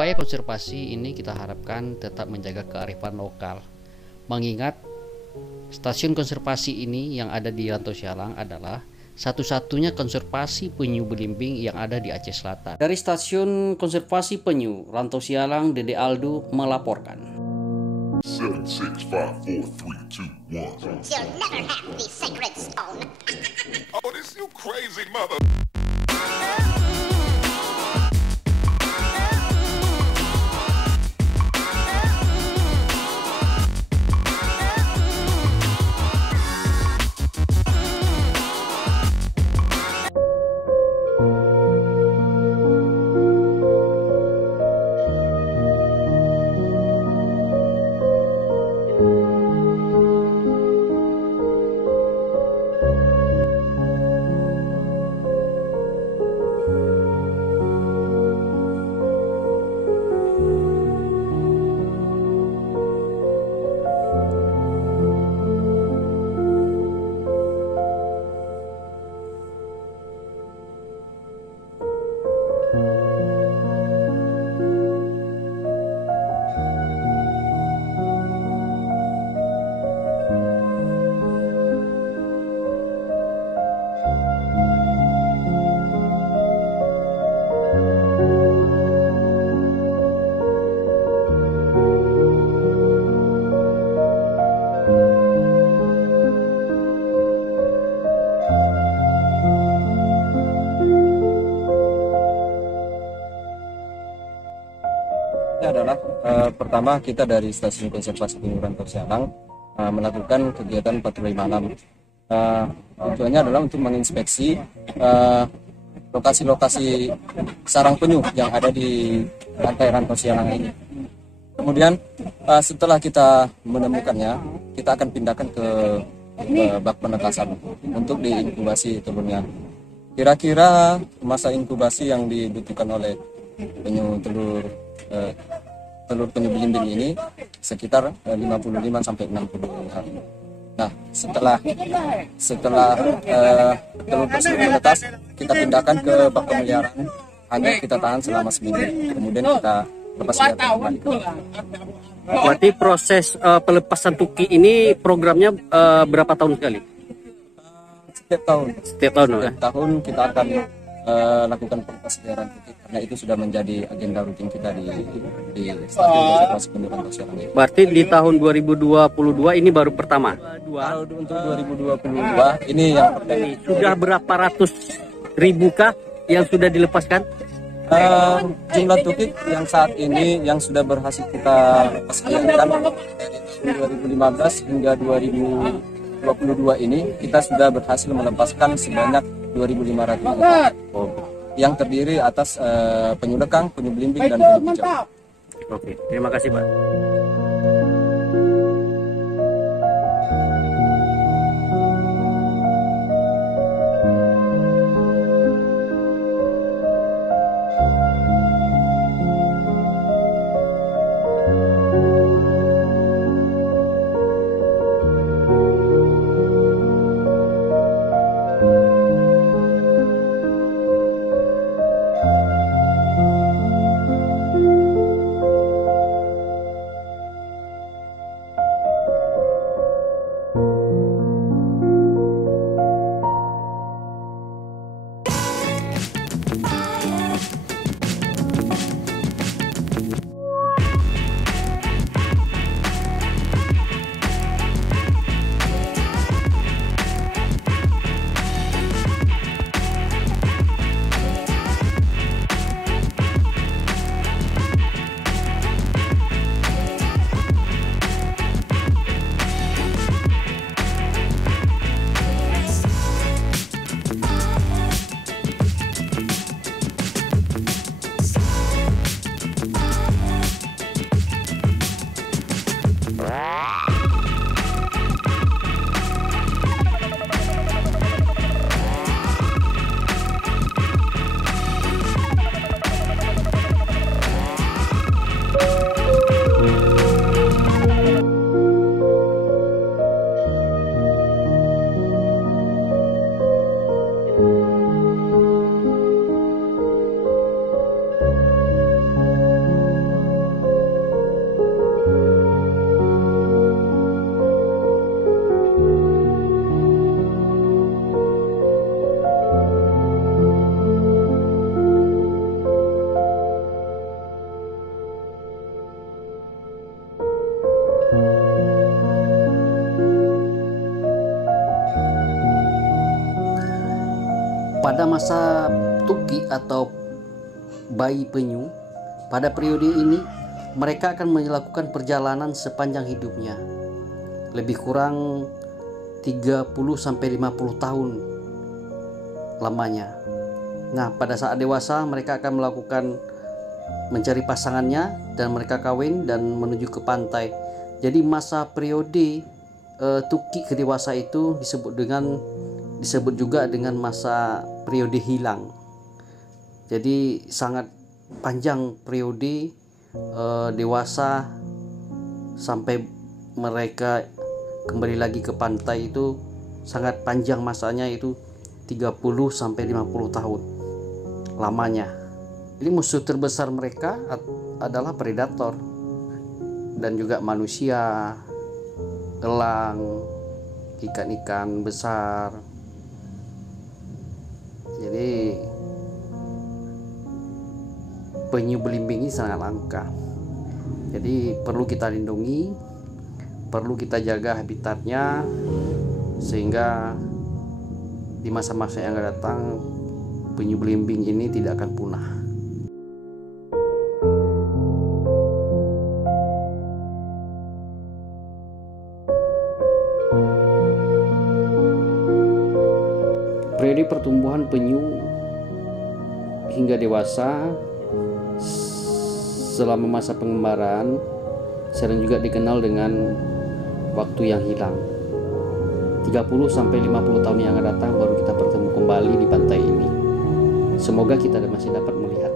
Upaya konservasi ini kita harapkan tetap menjaga kearifan lokal, mengingat stasiun konservasi ini yang ada di Rantau Sialang adalah satu-satunya konservasi penyu belimbing yang ada di Aceh Selatan. Dari Stasiun Konservasi Penyu Rantau Sialang, Dede Aldo melaporkan. 7, 6, 5, 4, 3, 2, 1. You'll never have the sacred stone. Oh, this you crazy mother. Ini adalah pertama kita dari Stasiun Konservasi Penyu Rantau Sialang melakukan kegiatan patroli malam. Tujuannya adalah untuk menginspeksi lokasi-lokasi sarang penyu yang ada di pantai Rantau Sialang ini. Kemudian setelah kita menemukannya, kita akan pindahkan ke bak penetasan untuk diinkubasi telurnya. Kira-kira masa inkubasi yang dibutuhkan oleh telur penyu belimbing ini sekitar 55 sampai 60 hari. Nah, setelah telur tersebut menetas, kita pindahkan ke bak pemeliharaan, hanya kita tahan selama seminggu. Kemudian kita lepas kembali. Berarti proses pelepasan tuki ini programnya berapa tahun sekali? Setiap tahun. Setiap tahun, Setiap tahun kita akan lakukan pelepasan tuki, karena itu sudah menjadi agenda rutin kita di Stasiun Konservasi Penyu Rantau Sialang. Berarti di tahun 2022 ini baru pertama. Kalau untuk 2022 ini yang pertama. Sudah berapa ratus ribu kah yang sudah dilepaskan? Jumlah tukik yang saat ini yang sudah berhasil kita lepaskan dari tahun 2015 hingga 2022 ini kita sudah berhasil melepaskan sebanyak 2.500 ekor yang terdiri atas penyu lekang, penyu belimbing, dan penyu hijau. Oke, terima kasih Pak. Pada masa tuki atau bayi penyu, pada periode ini mereka akan melakukan perjalanan sepanjang hidupnya, lebih kurang 30-50 tahun lamanya. Nah, pada saat dewasa mereka akan melakukan mencari pasangannya dan mereka kawin dan menuju ke pantai. Jadi masa periode tuki ke dewasa itu disebut juga dengan masa periode hilang. Jadi sangat panjang periode dewasa sampai mereka kembali lagi ke pantai itu sangat panjang masanya, itu 30-50 tahun lamanya. Jadi musuh terbesar mereka adalah predator dan juga manusia, elang, ikan-ikan besar. Jadi penyu belimbing ini sangat langka. Jadi perlu kita lindungi, perlu kita jaga habitatnya, sehingga di masa-masa yang akan datang penyu belimbing ini tidak akan punah. Periode pertumbuhan penyu hingga dewasa selama masa pengembaraan sering juga dikenal dengan waktu yang hilang. 30-50 tahun yang akan datang baru kita bertemu kembali di pantai ini. Semoga kita masih dapat melihat